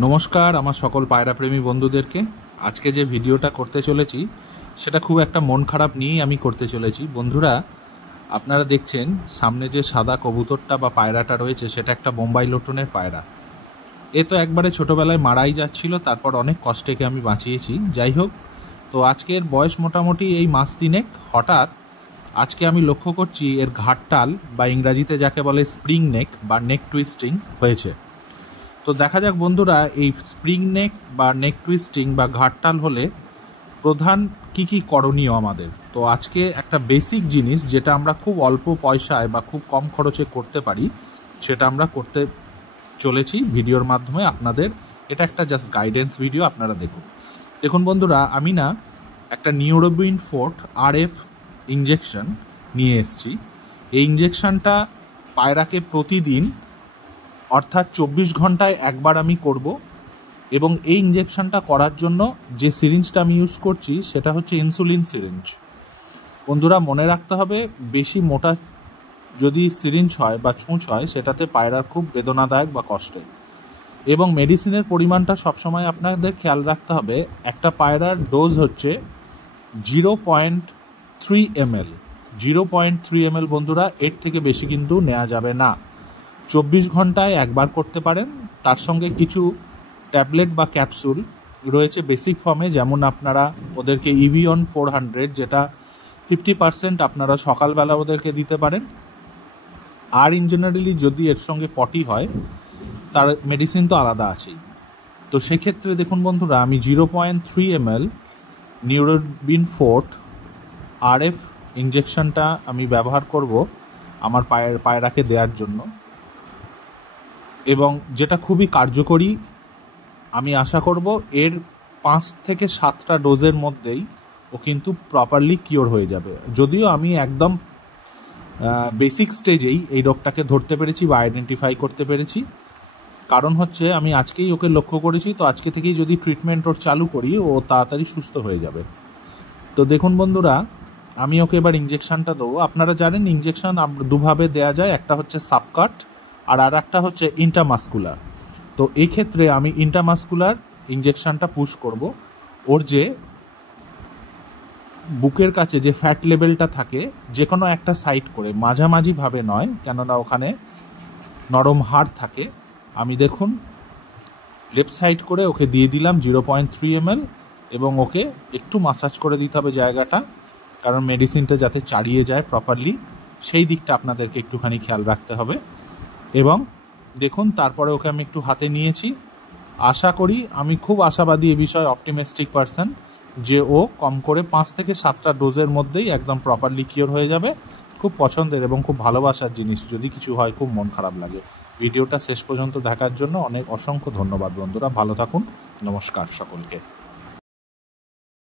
নমস্কার আমার সকল পায়রাপ্রেমী বন্ধুদেরকে। আজকে যে ভিডিওটা করতে চলেছি সেটা খুব একটা মন খারাপ নিয়েই আমি করতে চলেছি। বন্ধুরা, আপনারা দেখছেন সামনে যে সাদা কবুতরটা বা পায়রাটা রয়েছে সেটা একটা বোম্বাই লোটনের পায়রা। এ তো একবারে ছোটোবেলায় মারাই যাচ্ছিল, তারপর অনেক কষ্টেকে আমি বাঁচিয়েছি। যাই হোক, তো আজকের বয়স মোটামুটি এই মাস তিনেক। হঠাৎ আজকে আমি লক্ষ্য করছি এর ঘাটটাল বা ইংরাজিতে যাকে বলে স্প্রিং নেক বা নেক টুইস্টিং হয়েছে। তো দেখা যাক বন্ধুরা, এই স্প্রিং নেক বা নেক টুইস্টিং বা ঘাটটাল হলে প্রধান কি করণীয় আমাদের। তো আজকে একটা বেসিক জিনিস যেটা আমরা খুব অল্প পয়সায় বা খুব কম খরচে করতে পারি সেটা আমরা করতে চলেছি ভিডিওর মাধ্যমে আপনাদের। এটা একটা জাস্ট গাইডেন্স ভিডিও, আপনারা দেখুন বন্ধুরা, আমি না একটা নিউরোবিন ফোর্ট RF ইঞ্জেকশন নিয়ে এসেছি। এই ইঞ্জেকশনটা পায়রাকে প্রতিদিন অর্থাৎ 24 ঘন্টায় একবার আমি করব, এবং এই ইঞ্জেকশনটা করার জন্য যে সিরিঞ্জটা আমি ইউজ করছি সেটা হচ্ছে ইনসুলিন সিরিঞ্জ। বন্ধুরা মনে রাখতে হবে, বেশি মোটা যদি সিরিঞ্জ হয় বা ছুঁচ হয় সেটাতে পায়রার খুব বেদনাদায়ক বা কষ্টের। এবং মেডিসিনের পরিমাণটা সবসময় আপনাদের খেয়াল রাখতে হবে। একটা পায়রার ডোজ হচ্ছে 0.3 ml। 0.3 ml বন্ধুরা, এর থেকে বেশি কিন্তু নেওয়া যাবে না। 24 ঘন্টায় একবার করতে পারেন। তার সঙ্গে কিছু ট্যাবলেট বা ক্যাপসুল রয়েছে বেসিক ফর্মে, যেমন আপনারা ওদেরকে ইভিয়ন 400, যেটা 50% আপনারা সকালবেলা ওদেরকে দিতে পারেন। আর ইন জেনারেলি যদি এর সঙ্গে পটি হয় তার মেডিসিন তো আলাদা আছেই। তো সেক্ষেত্রে দেখুন বন্ধুরা, আমি 0.3 ml নিউরোবিন ফোর্ট RF ইঞ্জেকশনটা আমি ব্যবহার করব আমার পায়রাকে দেওয়ার জন্য, এবং যেটা খুবই কার্যকরী। আমি আশা করব এর 5 থেকে 7টা ডোজের মধ্যেই ও কিন্তু প্রপারলি কিওর হয়ে যাবে। যদিও আমি একদম বেসিক স্টেজেই এই রোগটাকে ধরতে পেরেছি বা আইডেন্টিফাই করতে পেরেছি। কারণ হচ্ছে আমি আজকেই ওকে লক্ষ্য করেছি, তো আজকে থেকেই যদি ট্রিটমেন্ট ওর চালু করি ও তাড়াতাড়ি সুস্থ হয়ে যাবে। তো দেখুন বন্ধুরা, আমি ওকে এবার ইঞ্জেকশনটা দেবো। আপনারা জানেন ইঞ্জেকশন দুভাবে দেওয়া যায়, একটা হচ্ছে সাবকাট আর একটা হচ্ছে ইন্টামাস্কুলার। তো এই ক্ষেত্রে আমি ইন্টামাস্কুলার ইঞ্জেকশনটা পুশ করব। ওর যে বুকের কাছে যে ফ্যাট লেভেলটা থাকে যে কোনো একটা সাইড করে, মাঝামাঝিভাবে নয়, কেননা ওখানে নরম হাড় থাকে। আমি দেখুন লেফট সাইড করে ওকে দিয়ে দিলাম 0.3 ml, এবং ওকে একটু মাসাজ করে দিতে হবে জায়গাটা, কারণ মেডিসিনটা যাতে চালিয়ে যায় প্রপারলি সেই দিকটা আপনাদেরকে একটুখানি খেয়াল রাখতে হবে। এবং দেখুন তারপরে ওকে আমি একটু হাতে নিয়েছি। আশা করি, আমি খুব আশাবাদী এ বিষয়ে, অপটিমিস্টিক পারসন, যে ও কম করে 5 থেকে 7টা ডোজের মধ্যেই একদম প্রপারলি কিওর হয়ে যাবে। খুব পছন্দের এবং খুব ভালোবাসার জিনিস। যদি কিছু হয় খুব মন খারাপ লাগে। ভিডিওটা শেষ পর্যন্ত দেখার জন্য অনেক অসংখ্য ধন্যবাদ বন্ধুরা। ভালো থাকুন। নমস্কার সকলকে।